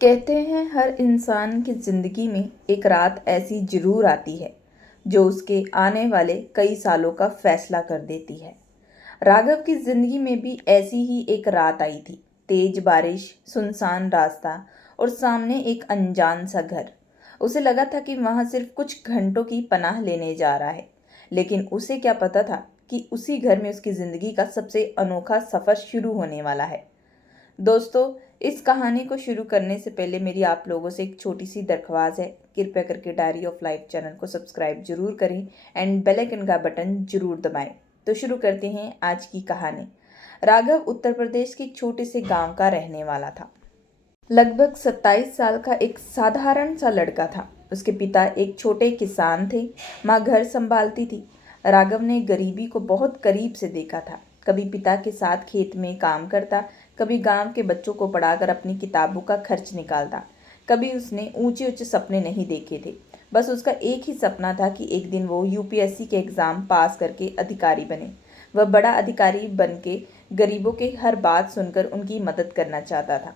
कहते हैं हर इंसान की ज़िंदगी में एक रात ऐसी ज़रूर आती है जो उसके आने वाले कई सालों का फैसला कर देती है। राघव की ज़िंदगी में भी ऐसी ही एक रात आई थी। तेज बारिश, सुनसान रास्ता और सामने एक अनजान सा घर। उसे लगा था कि वहाँ सिर्फ कुछ घंटों की पनाह लेने जा रहा है, लेकिन उसे क्या पता था कि उसी घर में उसकी ज़िंदगी का सबसे अनोखा सफ़र शुरू होने वाला है। दोस्तों, इस कहानी को शुरू करने से पहले मेरी आप लोगों से एक छोटी सी दरख्वास्त है। कृपया करके डायरी ऑफ लाइफ चैनल को सब्सक्राइब जरूर करें एंड बेल आइकन का बटन जरूर दबाएं। तो शुरू करते हैं आज की कहानी। राघव उत्तर प्रदेश के एक छोटे से गांव का रहने वाला था। लगभग 27 साल का एक साधारण सा लड़का था। उसके पिता एक छोटे किसान थे, माँ घर संभालती थी। राघव ने गरीबी को बहुत करीब से देखा था। कभी पिता के साथ खेत में काम करता, कभी गांव के बच्चों को पढ़ाकर अपनी किताबों का खर्च निकालता। कभी उसने ऊंचे ऊंचे सपने नहीं देखे थे। बस उसका एक ही सपना था कि एक दिन वो यूपीएससी के एग्ज़ाम पास करके अधिकारी बने। वह बड़ा अधिकारी बन के गरीबों के हर बात सुनकर उनकी मदद करना चाहता था।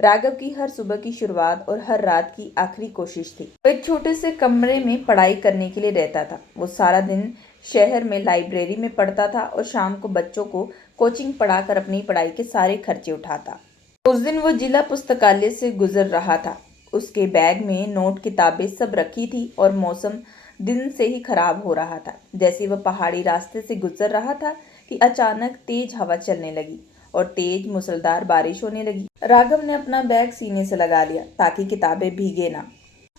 राघव की हर सुबह की शुरुआत और हर रात की आखिरी कोशिश थी। वो एक छोटे से कमरे में पढ़ाई करने के लिए रहता था। वो सारा दिन शहर में लाइब्रेरी में पढ़ता था और शाम को बच्चों को कोचिंग पढ़ाकर अपनी पढ़ाई के सारे खर्चे उठाता। उस दिन वो जिला पुस्तकालय से गुजर रहा था। उसके बैग में नोट, किताबें सब रखी थी और मौसम दिन से ही खराब हो रहा था। जैसे वह पहाड़ी रास्ते से गुजर रहा था कि अचानक तेज हवा चलने लगी और तेज मूसलाधार बारिश होने लगी। राघव ने अपना बैग सीने से लगा लिया ताकि किताबें भीगे ना।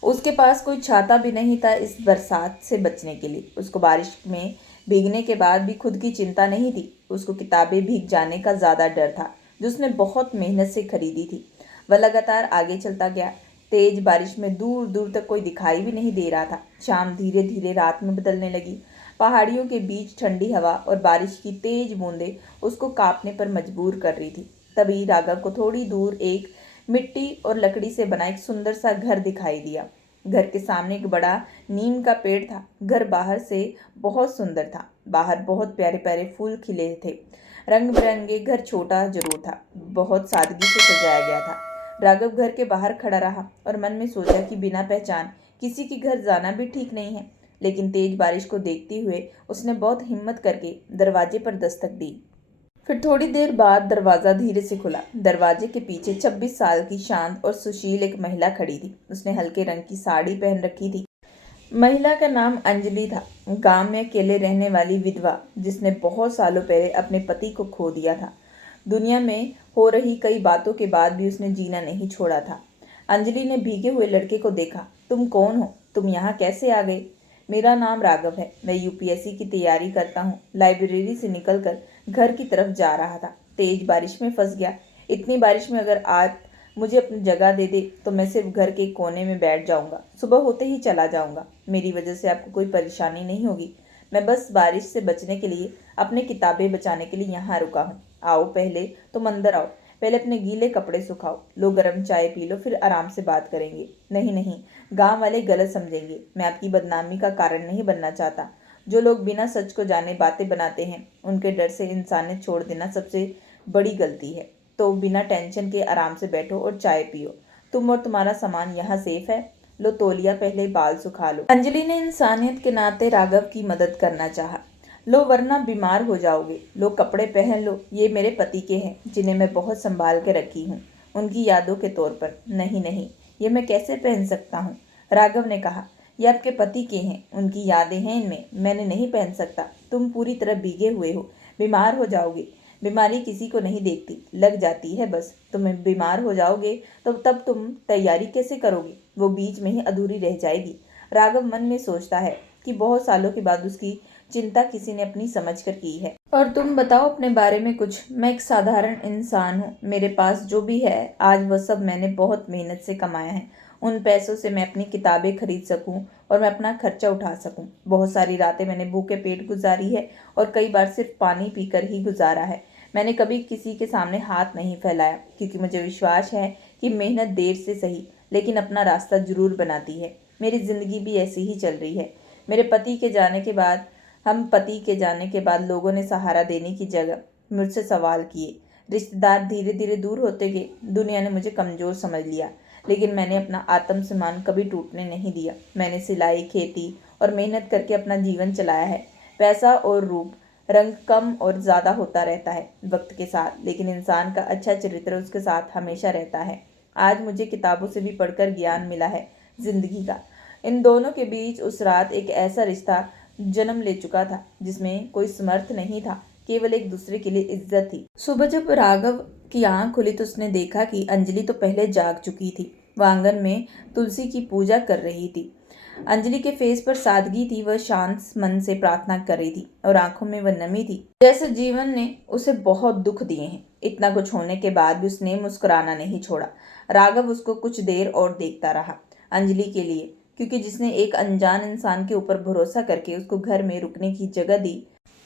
उसके पास कोई छाता भी नहीं था इस बरसात से बचने के लिए। उसको बारिश में भीगने के बाद भी खुद की चिंता नहीं थी। उसको किताबें भीग जाने का ज़्यादा डर था जो उसने बहुत मेहनत से खरीदी थी। वह लगातार आगे चलता गया। तेज बारिश में दूर दूर तक कोई दिखाई भी नहीं दे रहा था। शाम धीरे धीरे रात में बदलने लगी। पहाड़ियों के बीच ठंडी हवा और बारिश की तेज बूंदें उसको कांपने पर मजबूर कर रही थी। तभी राघव को थोड़ी दूर एक मिट्टी और लकड़ी से बना एक सुंदर सा घर दिखाई दिया। घर के सामने एक बड़ा नीम का पेड़ था। घर बाहर से बहुत सुंदर था। बाहर बहुत प्यारे प्यारे फूल खिले थे। रंग बिरंगे। घर छोटा जरूर था, बहुत सादगी से सजाया गया था। राघव घर के बाहर खड़ा रहा और मन में सोचा कि बिना पहचान किसी के घर जाना भी ठीक नहीं है। लेकिन तेज बारिश को देखते हुए उसने बहुत हिम्मत करके दरवाजे पर दस्तक दी। फिर थोड़ी देर बाद दरवाज़ा धीरे से खुला। दरवाजे के पीछे 26 साल की शांत और सुशील एक महिला खड़ी थी। उसने हल्के रंग की साड़ी पहन रखी थी। महिला का नाम अंजलि था। गांव में अकेले रहने वाली विधवा जिसने बहुत सालों पहले अपने पति को खो दिया था। दुनिया में हो रही कई बातों के बाद भी उसने जीना नहीं छोड़ा था। अंजलि ने भीगे हुए लड़के को देखा। तुम कौन हो? तुम यहाँ कैसे आ गए? मेरा नाम राघव है। मैं यूपीएससी की तैयारी करता हूँ। लाइब्रेरी से निकलकर घर की तरफ जा रहा था। तेज बारिश में फंस गया। इतनी बारिश में अगर आज मुझे अपनी जगह दे दे तो मैं सिर्फ घर के कोने में बैठ जाऊंगा। सुबह होते ही चला जाऊंगा। मेरी वजह से आपको कोई परेशानी नहीं होगी। मैं बस बारिश से बचने के लिए, अपनी किताबें बचाने के लिए यहाँ रुका हूँ। आओ, पहले तुम अंदर आओ। पहले अपने गीले कपड़े सुखाओ। लो, गर्म चाय पी लो, फिर आराम से बात करेंगे। नहीं नहीं, गांव वाले गलत समझेंगे। मैं आपकी बदनामी का कारण नहीं बनना चाहता। जो लोग बिना सच को जाने बातें बनाते हैं, उनके डर से इंसानियत छोड़ देना सबसे बड़ी गलती है। तो बिना टेंशन के आराम से बैठो और चाय पियो। तुम और तुम्हारा सामान यहाँ सेफ है। लो तौलिया, पहले बाल सुखा लो। अंजलि ने इंसानियत के नाते राघव की मदद करना चाहा। लो, वरना बीमार हो जाओगे। लो, कपड़े पहन लो। ये मेरे पति के हैं जिन्हें मैं बहुत संभाल के रखी हूँ, उनकी यादों के तौर पर। नहीं नहीं, ये मैं कैसे पहन सकता हूँ? राघव ने कहा। ये आपके पति के हैं, उनकी यादें हैं इनमें, मैंने नहीं पहन सकता। तुम पूरी तरह भीगे हुए हो, बीमार हो जाओगे। बीमारी किसी को नहीं देखती, लग जाती है बस। तुम बीमार हो जाओगे तो तब तुम तैयारी कैसे करोगे? वो बीच में ही अधूरी रह जाएगी। राघव मन में सोचता है कि बहुत सालों के बाद उसकी चिंता किसी ने अपनी समझ कर की है। और तुम बताओ अपने बारे में कुछ। मैं एक साधारण इंसान हूँ। मेरे पास जो भी है आज वह सब मैंने बहुत मेहनत से कमाया है। उन पैसों से मैं अपनी किताबें खरीद सकूं और मैं अपना खर्चा उठा सकूं। बहुत सारी रातें मैंने भूखे पेट गुजारी है और कई बार सिर्फ पानी पीकर ही गुजारा है। मैंने कभी किसी के सामने हाथ नहीं फैलाया क्योंकि मुझे विश्वास है कि मेहनत देर से सही लेकिन अपना रास्ता जरूर बनाती है। मेरी जिंदगी भी ऐसी ही चल रही है। मेरे पति के जाने के बाद लोगों ने सहारा देने की जगह मुझसे सवाल किए। रिश्तेदार धीरे धीरे दूर होते गए। दुनिया ने मुझे कमजोर समझ लिया। लेकिन मैंने अपना आत्मसम्मान कभी टूटने नहीं दिया। मैंने सिलाई, खेती और मेहनत करके अपना जीवन चलाया है। पैसा और रूप रंग कम और ज़्यादा होता रहता है वक्त के साथ, लेकिन इंसान का अच्छा चरित्र उसके साथ हमेशा रहता है। आज मुझे किताबों से भी पढ़कर ज्ञान मिला है जिंदगी का। इन दोनों के बीच उस रात एक ऐसा रिश्ता जन्म ले चुका था जिसमें कोई समर्थ नहीं था, केवल एक दूसरे के लिए इज्जत थी। सुबह जब राघव की आंख खुली तो उसने देखा कि अंजलि तो पहले जाग चुकी थी। वह आंगन में तुलसी की पूजा कर रही थी। अंजलि के फेस पर सादगी थी। वह शांत मन से प्रार्थना कर रही थी और आंखों में वह नमी थी, जैसे जीवन ने उसे बहुत दुख दिए हैं। इतना कुछ होने के बाद भी उसने मुस्कुराना नहीं छोड़ा। राघव उसको कुछ देर और देखता रहा, अंजलि के लिए, क्योंकि जिसने एक अनजान इंसान के ऊपर भरोसा करके उसको घर में रुकने की जगह दी।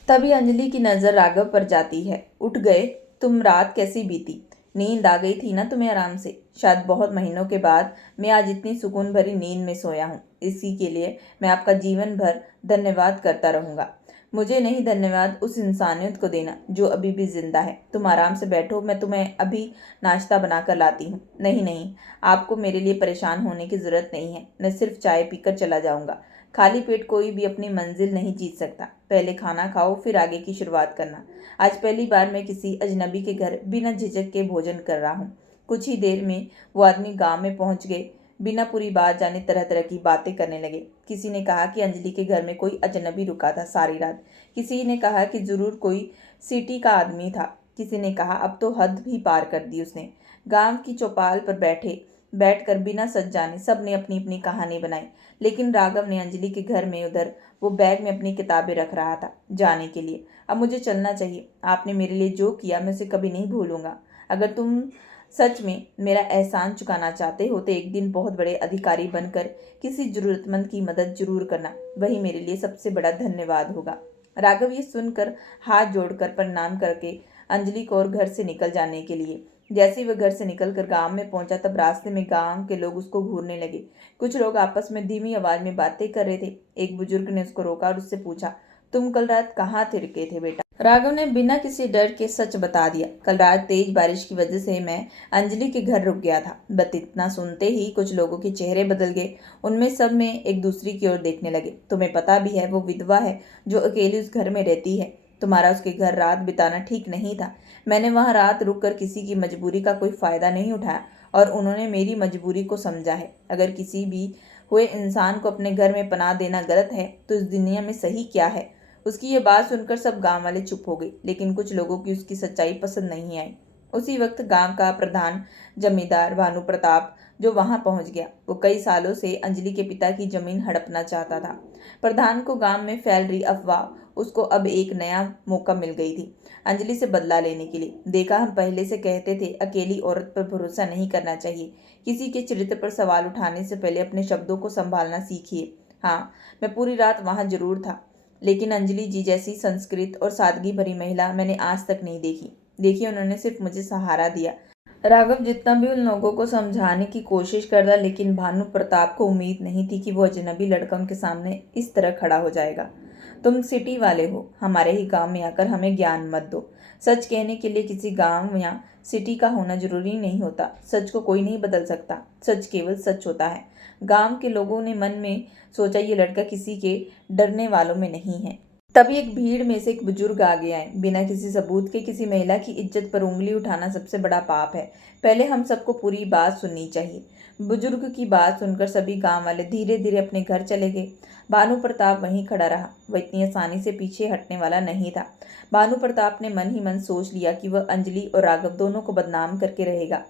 तभी अंजलि की नजर राघव पर जाती है। उठ गए तुम? रात कैसी बीती? नींद आ गई थी ना तुम्हें आराम से? शायद बहुत महीनों के बाद मैं आज इतनी सुकून भरी नींद में सोया हूँ। इसी के लिए मैं आपका जीवन भर धन्यवाद करता रहूंगा। मुझे नहीं, धन्यवाद उस इंसानियत को देना जो अभी भी जिंदा है। तुम आराम से बैठो, मैं तुम्हें अभी नाश्ता बनाकर लाती हूँ। नहीं नहीं, आपको मेरे लिए परेशान होने की जरूरत नहीं है। मैं सिर्फ चाय पीकर चला जाऊंगा। खाली पेट कोई भी अपनी मंजिल नहीं जीत सकता। पहले खाना खाओ, फिर आगे की शुरुआत करना। आज पहली बार मैं किसी अजनबी के घर बिना झिझक के भोजन कर रहा हूँ। कुछ ही देर में वो आदमी गांव में पहुंच गए। बिना पूरी बात जाने तरह तरह की बातें करने लगे। किसी ने कहा कि अंजलि के घर में कोई अजनबी रुका था सारी रात। किसी ने कहा कि जरूर कोई सिटी का आदमी था। किसी ने कहा अब तो हद भी पार कर दी उसने। गांव की चौपाल पर बैठकर बिना सच जाने सब ने अपनी अपनी कहानी बनाई। लेकिन राघव ने अंजलि के घर में उधर वो बैग में अपनी किताबें रख रहा था जाने के लिए। अब मुझे चलना चाहिए। आपने मेरे लिए जो किया मैं उसे कभी नहीं भूलूंगा। अगर तुम सच में मेरा एहसान चुकाना चाहते हो तो एक दिन बहुत बड़े अधिकारी बनकर किसी जरूरतमंद की मदद जरूर करना। वही मेरे लिए सबसे बड़ा धन्यवाद होगा। राघव ये सुनकर हाथ जोड़कर प्रणाम करके अंजलि को और घर से निकल जाने के लिए। जैसे ही वह घर से निकलकर गांव में पहुंचा तब रास्ते में गांव के लोग उसको घूरने लगे। कुछ लोग आपस में धीमी आवाज में बातें कर रहे थे। एक बुजुर्ग ने उसको रोका और उससे पूछा, तुम कल रात कहाँ थे रुके थे बेटा? राघव ने बिना किसी डर के सच बता दिया। कल रात तेज बारिश की वजह से मैं अंजलि के घर रुक गया था। बस इतना सुनते ही कुछ लोगों के चेहरे बदल गए। उनमें सब में एक दूसरे की ओर देखने लगे। तुम्हें पता भी है वो विधवा है जो अकेली उस घर में रहती है। तुम्हारा उसके घर रात बिताना ठीक नहीं था। मैंने वहां रात रुककर किसी की मजबूरी का कोई फायदा नहीं उठाया और उन्होंने मेरी मजबूरी को समझा है। अगर किसी भी हुए इंसान को अपने घर में पनाह देना गलत है तो इस दुनिया में सही क्या है? उसकी ये बात सुनकर सब गांव वाले चुप हो गए, लेकिन कुछ लोगों की उसकी सच्चाई पसंद नहीं आई। उसी वक्त गांव का प्रधान जमींदार भानु प्रताप जो वहां पहुंच गया। वो कई सालों से अंजलि के पिता की जमीन हड़पना चाहता था। प्रधान को गांव में फैल रही अफवाह उसको अब एक नया मौका मिल गई थी अंजलि से बदला लेने के लिए। देखा, हम पहले से कहते थे अकेली औरत पर भरोसा नहीं करना चाहिए। किसी के चरित्र पर सवाल उठाने से पहले अपने शब्दों को संभालना सीखिए। हाँ, मैं पूरी रात वहां जरूर था, लेकिन अंजलि जी जैसी संस्कृत और सादगी भरी महिला मैंने आज तक नहीं देखी। देखिए, उन्होंने सिर्फ मुझे सहारा दिया। राघव जितना भी उन लोगों को समझाने की कोशिश करता, लेकिन भानु प्रताप को उम्मीद नहीं थी कि वो अजनबी लड़का उनके सामने इस तरह खड़ा हो जाएगा। तुम सिटी वाले हो, हमारे ही गांव में आकर हमें ज्ञान मत दो। सच कहने के लिए किसी गांव या सिटी का होना जरूरी नहीं होता। सच को कोई नहीं बदल सकता। सच केवल सच होता है। गांव के लोगों ने मन में सोचा, ये लड़का किसी के डरने वालों में नहीं है। तभी एक भीड़ में से एक बुजुर्ग आगे आए। बिना किसी सबूत के किसी महिला की इज्जत पर उंगली उठाना सबसे बड़ा पाप है। पहले हम सबको पूरी बात सुननी चाहिए। बुजुर्ग की बात सुनकर सभी गांव वाले धीरे धीरे अपने घर चले गए। भानु प्रताप वहीं खड़ा रहा। वह इतनी आसानी से पीछे हटने वाला नहीं था। भानु प्रताप ने मन ही मन सोच लिया कि वह अंजलि और राघव दोनों को बदनाम करके रहेगा।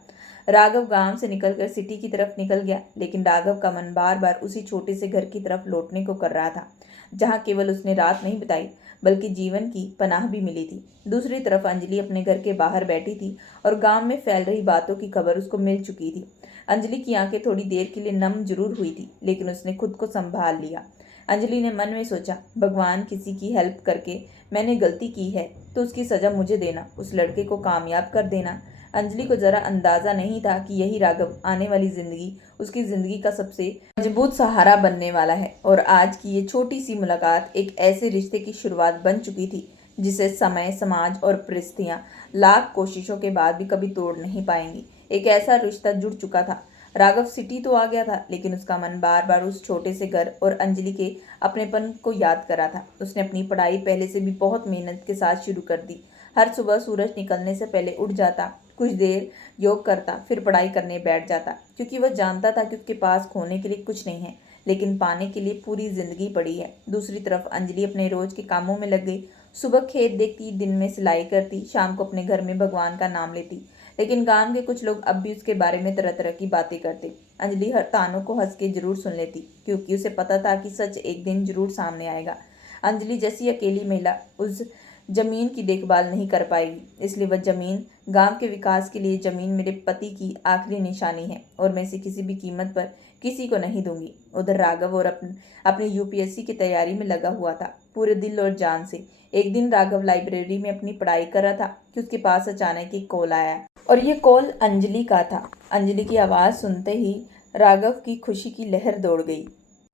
राघव गांव से निकलकर सिटी की तरफ निकल गया, लेकिन राघव का मन बार बार उसी छोटे से घर की तरफ लौटने को कर रहा था जहां केवल उसने रात नहीं बिताई बल्कि जीवन की पनाह भी मिली थी। दूसरी तरफ अंजलि अपने घर के बाहर बैठी थी और गांव में फैल रही बातों की खबर उसको मिल चुकी थी। अंजलि की आंखें थोड़ी देर के लिए नम जरूर हुई थी, लेकिन उसने खुद को संभाल लिया। अंजलि ने मन में सोचा, भगवान, किसी की हेल्प करके मैंने गलती की है तो उसकी सजा मुझे देना, उस लड़के को कामयाब कर देना। अंजलि को जरा अंदाजा नहीं था कि यही राघव आने वाली जिंदगी उसकी जिंदगी का सबसे मजबूत सहारा बनने वाला है। और आज की ये छोटी सी मुलाकात एक ऐसे रिश्ते की शुरुआत बन चुकी थी जिसे समय, समाज और परिस्थितियां लाख कोशिशों के बाद भी कभी तोड़ नहीं पाएंगी। एक ऐसा रिश्ता जुड़ चुका था राघव सिटी तो आ गया था, लेकिन उसका मन बार बार उस छोटे से घर और अंजलि के अपनेपन को याद कर रहा था। उसने अपनी पढ़ाई पहले से भी बहुत मेहनत के साथ शुरू कर दी। हर सुबह सूरज निकलने से पहले उठ जाता, कुछ देर योग करता, फिर पढ़ाई करने बैठ जाता, क्योंकि वह जानता था कि उसके पास खोने के लिए कुछ नहीं है, लेकिन पाने के लिए पूरी जिंदगी पड़ी है। दूसरी तरफ अंजलि अपने रोज के कामों में लग गई। सुबह खेत देखती, दिन में सिलाई करती, शाम को अपने घर में भगवान का नाम लेती। लेकिन गांव के कुछ लोग अब भी उसके बारे में तरह तरह की बातें करते। अंजलि हर तानों को हंस के जरूर सुन लेती, क्योंकि उसे पता था कि सच एक दिन जरूर सामने आएगा। अंजलि जैसी अकेली महिला उस जमीन की देखभाल नहीं कर पाएगी, इसलिए वह जमीन गांव के विकास के लिए जमीन मेरे पति की आखिरी निशानी है और मैं इसे किसी भी कीमत पर किसी को नहीं दूंगी। उधर राघव और अपनी यूपीएससी की तैयारी में लगा हुआ था, पूरे दिल और जान से। एक दिन राघव लाइब्रेरी में अपनी पढ़ाई कर रहा था कि उसके पास अचानक एक कॉल आया, और ये कॉल अंजलि का था। अंजलि की आवाज़ सुनते ही राघव की खुशी की लहर दौड़ गई,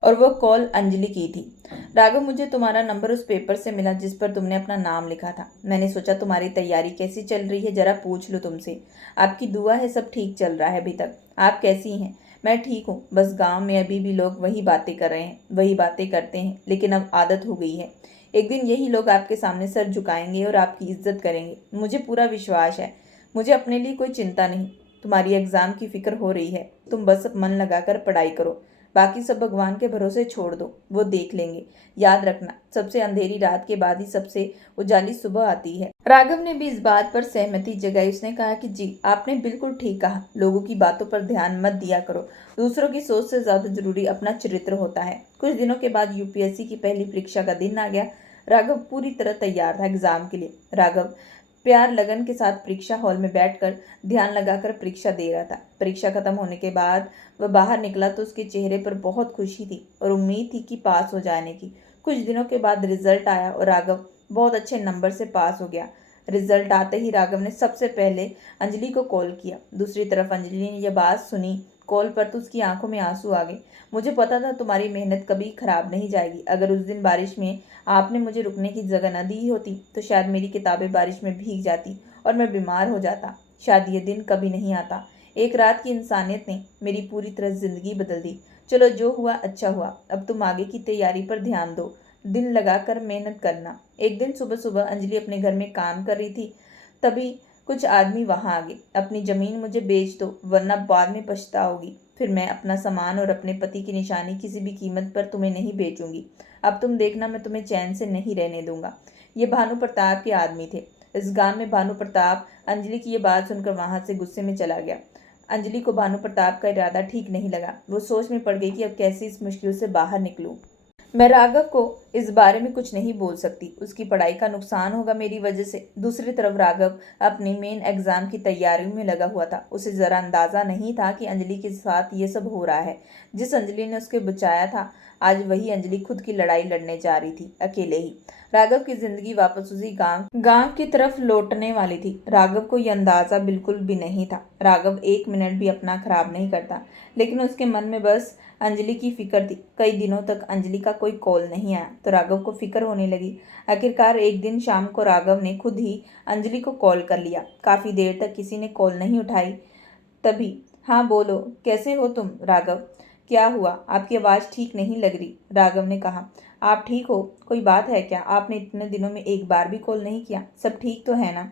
और वह कॉल अंजलि की थी। राघव, मुझे तुम्हारा नंबर उस पेपर से मिला जिस पर तुमने अपना नाम लिखा था। मैंने सोचा तुम्हारी तैयारी कैसी चल रही है, जरा पूछ लूँ तुमसे। आपकी दुआ है सब ठीक चल रहा है अभी तक। आप कैसी हैं? मैं ठीक हूँ, बस गांव में अभी भी लोग वही बातें कर रहे हैं, वही बातें करते हैं, लेकिन अब आदत हो गई है। एक दिन यही लोग आपके सामने सर झुकाएंगे और आपकी इज्जत करेंगे, मुझे पूरा विश्वास है। मुझे अपने लिए कोई चिंता नहीं। तुम्हारी एग्जाम की फिक्र हो रही है, तुम बस अब मन लगाकर पढ़ाई करो, बाकी सब भगवान के भरोसे छोड़ दो, वो देख लेंगे। याद रखना, सबसे अंधेरी रात के बाद ही सबसे उजाली सुबह आती है। राघव ने भी इस बात पर सहमति जगाई। उसने कहा कि जी, आपने बिल्कुल ठीक कहा। लोगों की बातों पर ध्यान मत दिया करो। दूसरों की सोच से ज्यादा जरूरी अपना चरित्र होता है। कुछ दिनों के बाद यूपीएससी की पहली परीक्षा का दिन आ गया। राघव पूरी तरह तैयार था एग्जाम के लिए। राघव प्यार लगन के साथ परीक्षा हॉल में बैठकर ध्यान लगाकर परीक्षा दे रहा था। परीक्षा खत्म होने के बाद वह बाहर निकला तो उसके चेहरे पर बहुत खुशी थी और उम्मीद थी कि पास हो जाने की। कुछ दिनों के बाद रिजल्ट आया और राघव बहुत अच्छे नंबर से पास हो गया। रिजल्ट आते ही राघव ने सबसे पहले अंजलि को कॉल किया। दूसरी तरफ अंजलि ने यह बात सुनी कॉल पर तो उसकी आंखों में आंसू आ गए। मुझे पता था तुम्हारी मेहनत कभी खराब नहीं जाएगी। अगर उस दिन बारिश में आपने मुझे रुकने की जगह न दी होती तो शायद मेरी किताबें बारिश में भीग जाती और मैं बीमार हो जाता। शायद ये दिन कभी नहीं आता। एक रात की इंसानियत ने मेरी पूरी तरह जिंदगी बदल दी। चलो, जो हुआ अच्छा हुआ। अब तुम आगे की तैयारी पर ध्यान दो, दिल लगाकर मेहनत करना। एक दिन सुबह सुबह अंजलि अपने घर में काम कर रही थी, तभी कुछ आदमी वहां आ गए। अपनी जमीन मुझे बेच दो, वरना बाद में पछताओगी। फिर मैं अपना सामान और अपने पति की निशानी किसी भी कीमत पर तुम्हें नहीं बेचूंगी। अब तुम देखना, मैं तुम्हें चैन से नहीं रहने दूंगा। ये भानु प्रताप के आदमी थे। इस गांव में भानु प्रताप अंजलि की ये बात सुनकर वहां से गुस्से में चला गया। अंजलि को भानु प्रताप का इरादा ठीक नहीं लगा। वो सोच में पड़ गई कि अब कैसे इस मुश्किल से बाहर निकलूं। मैं राघव को इस बारे में कुछ नहीं बोल सकती, उसकी पढ़ाई का नुकसान होगा मेरी वजह से। दूसरी तरफ राघव अपनी मेन एग्जाम की तैयारियों में लगा हुआ था। उसे जरा अंदाजा नहीं था कि अंजलि के साथ ये सब हो रहा है। जिस अंजलि ने उसके बचाया था, आज वही अंजलि खुद की लड़ाई लड़ने जा रही थी, अकेले ही। राघव की जिंदगी वापस उसी गांव की तरफ लौटने वाली थी। राघव को यह अंदाजा बिल्कुल भी नहीं था। राघव एक मिनट भी अपना खराब नहीं करता, लेकिन उसके मन में बस अंजलि की फिक्र थी। कई दिनों तक अंजलि का कोई कॉल नहीं आया तो राघव को फिक्र होने लगी। आखिरकार एक दिन शाम को राघव ने खुद ही अंजलि को कॉल कर लिया। काफी देर तक किसी ने कॉल नहीं उठाई। तभी, हाँ बोलो, कैसे हो तुम? राघव, क्या हुआ? आपकी आवाज़ ठीक नहीं लग रही। राघव ने कहा, आप ठीक हो? कोई बात है क्या? आपने इतने दिनों में एक बार भी कॉल नहीं किया। सब ठीक तो है ना?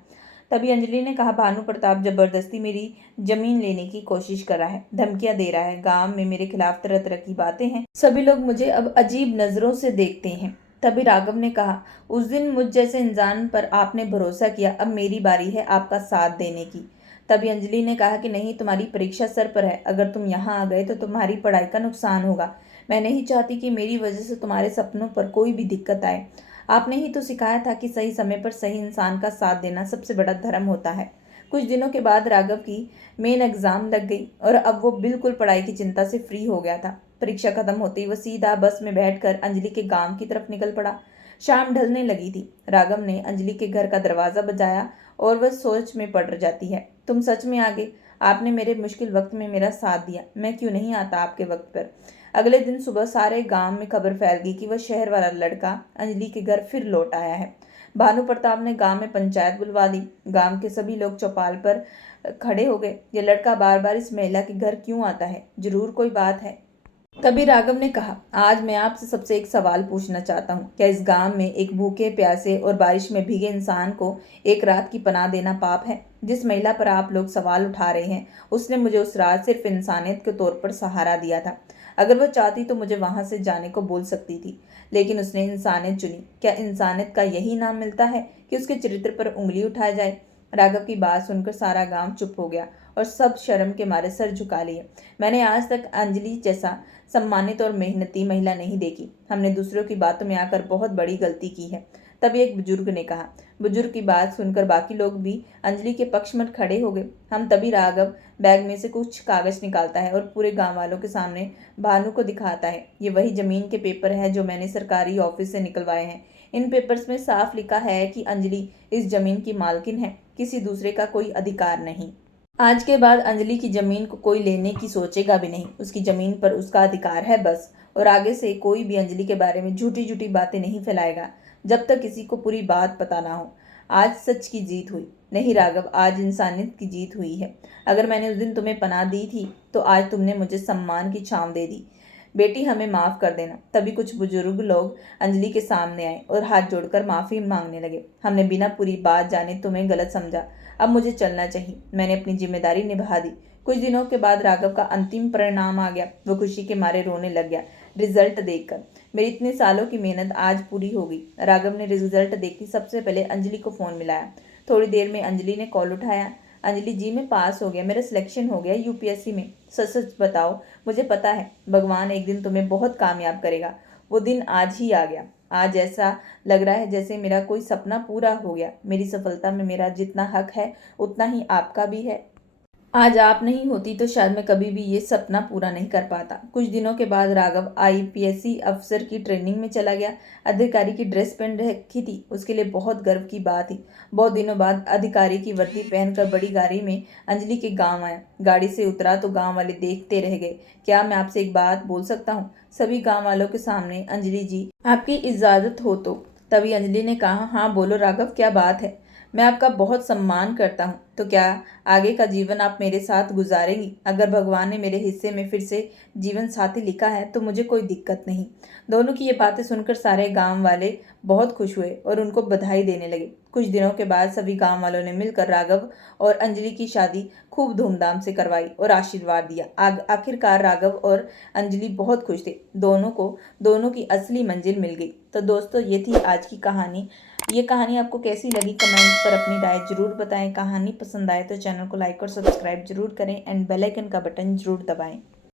तभी अंजलि ने कहा, भानु प्रताप जबरदस्ती मेरी जमीन लेने की कोशिश कर रहा है, धमकियां दे रहा है, गांव में मेरे खिलाफ तरह तरह की बातें हैं। सभी लोग मुझे अब अजीब नजरों से देखते हैं। तभी राघव ने कहा, उस दिन मुझ जैसे इंसान पर आपने भरोसा किया, अब मेरी बारी है आपका साथ देने की। तभी अंजलि ने कहा कि नहीं, तुम्हारी परीक्षा सर पर है, अगर तुम यहाँ आ गए तो तुम्हारी पढ़ाई का नुकसान होगा। मैं नहीं चाहती कि मेरी वजह से तुम्हारे सपनों पर कोई भी दिक्कत आए। आपने ही तो सिखाया था कि सही समय पर सही इंसान का साथ देना सबसे बड़ा धर्म होता है। कुछ दिनों के बाद राघव की मेन एग्जाम लग गई और अब वो बिल्कुल पढ़ाई की चिंता से फ्री हो गया था। परीक्षा खत्म होते ही वो सीधा बस में बैठकर अंजलि के गांव की तरफ निकल पड़ा। शाम ढलने लगी थी। राघव ने अंजलि के घर का दरवाजा बजाया और वह सोच में पड़ जाती है। तुम सच में आ गए? आपने मेरे मुश्किल वक्त में मेरा साथ दिया, मैं क्यों नहीं आता आपके वक्त पर? अगले दिन सुबह सारे गांव में खबर फैल गई कि वह शहर वाला लड़का अंजलि के घर फिर लौट आया है। भानु प्रताप ने गांव में पंचायत बुलवा दी। गांव के सभी लोग चौपाल पर खड़े हो गए। ये लड़का बार बार इस महिला के घर क्यों आता है? जरूर कोई बात है। तभी राघव ने कहा, आज मैं आपसे सबसे एक सवाल पूछना चाहता हूँ। क्या इस गांव में एक भूखे प्यासे और बारिश में भीगे इंसान को एक रात की पनाह देना पाप है? जिस महिला पर आप लोग सवाल उठा रहे हैं, उसने मुझे उस रात सिर्फ इंसानियत के तौर पर सहारा दिया था। अगर वह चाहती तो मुझे वहां से जाने को बोल सकती थी, लेकिन उसने इंसानियत चुनी। क्या इंसानियत का यही नाम मिलता है कि उसके चरित्र पर उंगली उठाया जाए? राघव की बात सुनकर सारा गांव चुप हो गया और सब शर्म के मारे सर झुका लिए। मैंने आज तक अंजलि जैसा सम्मानित और मेहनती महिला नहीं देखी। हमने दूसरों की बातों में आकर बहुत बड़ी गलती की है। तभी एक बुजुर्ग ने कहा। बुजुर्ग की बात सुनकर बाकी लोग भी अंजलि के पक्ष में खड़े हो गए। हम तभी राघव बैग में से कुछ कागज निकालता है और पूरे गांव वालों के सामने भानु को दिखाता है। ये वही जमीन के पेपर है जो मैंने सरकारी ऑफिस से निकलवाए हैं। इन पेपर्स में साफ लिखा है कि अंजलि इस जमीन की मालकिन है, किसी दूसरे का कोई अधिकार नहीं। आज के बाद अंजलि की जमीन को कोई लेने की सोचेगा भी नहीं। उसकी जमीन पर उसका अधिकार है बस। और आगे से कोई भी अंजलि के बारे में झूठी झूठी बातें नहीं फैलाएगा जब तक किसी को पूरी बात पता ना हो। आज सच की जीत हुई। नहीं राघव, आज इंसानियत की जीत हुई है। अगर मैंने उस दिन तुम्हें पनाह दी थी तो आज तुमने मुझे सम्मान की छांव दे दी। बेटी, हमें माफ कर देना। तभी कुछ बुजुर्ग लोग अंजलि के सामने आए और हाथ जोड़कर माफी मांगने लगे। हमने बिना पूरी बात जाने तुम्हें गलत समझा। अब मुझे चलना चाहिए। मैंने अपनी जिम्मेदारी निभा दी। कुछ दिनों के बाद राघव का अंतिम परिणाम आ गया। वो खुशी के मारे रोने लग गया रिजल्ट देखकर। मेरी इतने सालों की मेहनत आज पूरी हो गई। राघव ने रिजल्ट देखते सबसे पहले अंजलि को फोन मिलाया। थोड़ी देर में अंजलि ने कॉल उठाया। अंजलि जी, मैं पास हो गया। मेरा सिलेक्शन हो गया यूपीएससी में। सच सच बताओ। मुझे पता है भगवान एक दिन तुम्हें बहुत कामयाब करेगा। वो दिन आज ही आ गया। आज ऐसा लग रहा है जैसे मेरा कोई सपना पूरा हो गया। मेरी सफलता में मेरा जितना हक है उतना ही आपका भी है। आज आप नहीं होती तो शायद मैं कभी भी ये सपना पूरा नहीं कर पाता। कुछ दिनों के बाद राघव आईपीएससी अफसर की ट्रेनिंग में चला गया। अधिकारी की ड्रेस पहन रखी थी, उसके लिए बहुत गर्व की बात थी। बहुत दिनों बाद अधिकारी की वर्दी पहनकर बड़ी गाड़ी में अंजलि के गांव आया। गाड़ी से उतरा तो गांव वाले देखते रह गए। क्या मैं आपसे एक बात बोल सकता हूँ? सभी गाँव वालों के सामने। अंजलि जी, आपकी इजाजत हो तो। तभी अंजलि ने कहा, हाँ बोलो राघव, क्या बात है? मैं आपका बहुत सम्मान करता हूँ। तो क्या आगे का जीवन आप मेरे साथ गुजारेंगी? अगर भगवान ने मेरे हिस्से में फिर से जीवन साथी लिखा है तो मुझे कोई दिक्कत नहीं। दोनों की ये बातें सुनकर सारे गांव वाले बहुत खुश हुए और उनको बधाई देने लगे। कुछ दिनों के बाद सभी गांव वालों ने मिलकर राघव और अंजलि की शादी खूब धूमधाम से करवाई और आशीर्वाद दिया। आखिरकार राघव और अंजलि बहुत खुश थे। दोनों की असली मंजिल मिल गई। तो दोस्तों, ये थी आज की कहानी। ये कहानी आपको कैसी लगी कमेंट्स पर अपनी राय जरूर बताएं। कहानी पसंद आए तो चैनल को लाइक और सब्सक्राइब जरूर करें एंड बेल आइकन का बटन जरूर दबाएं।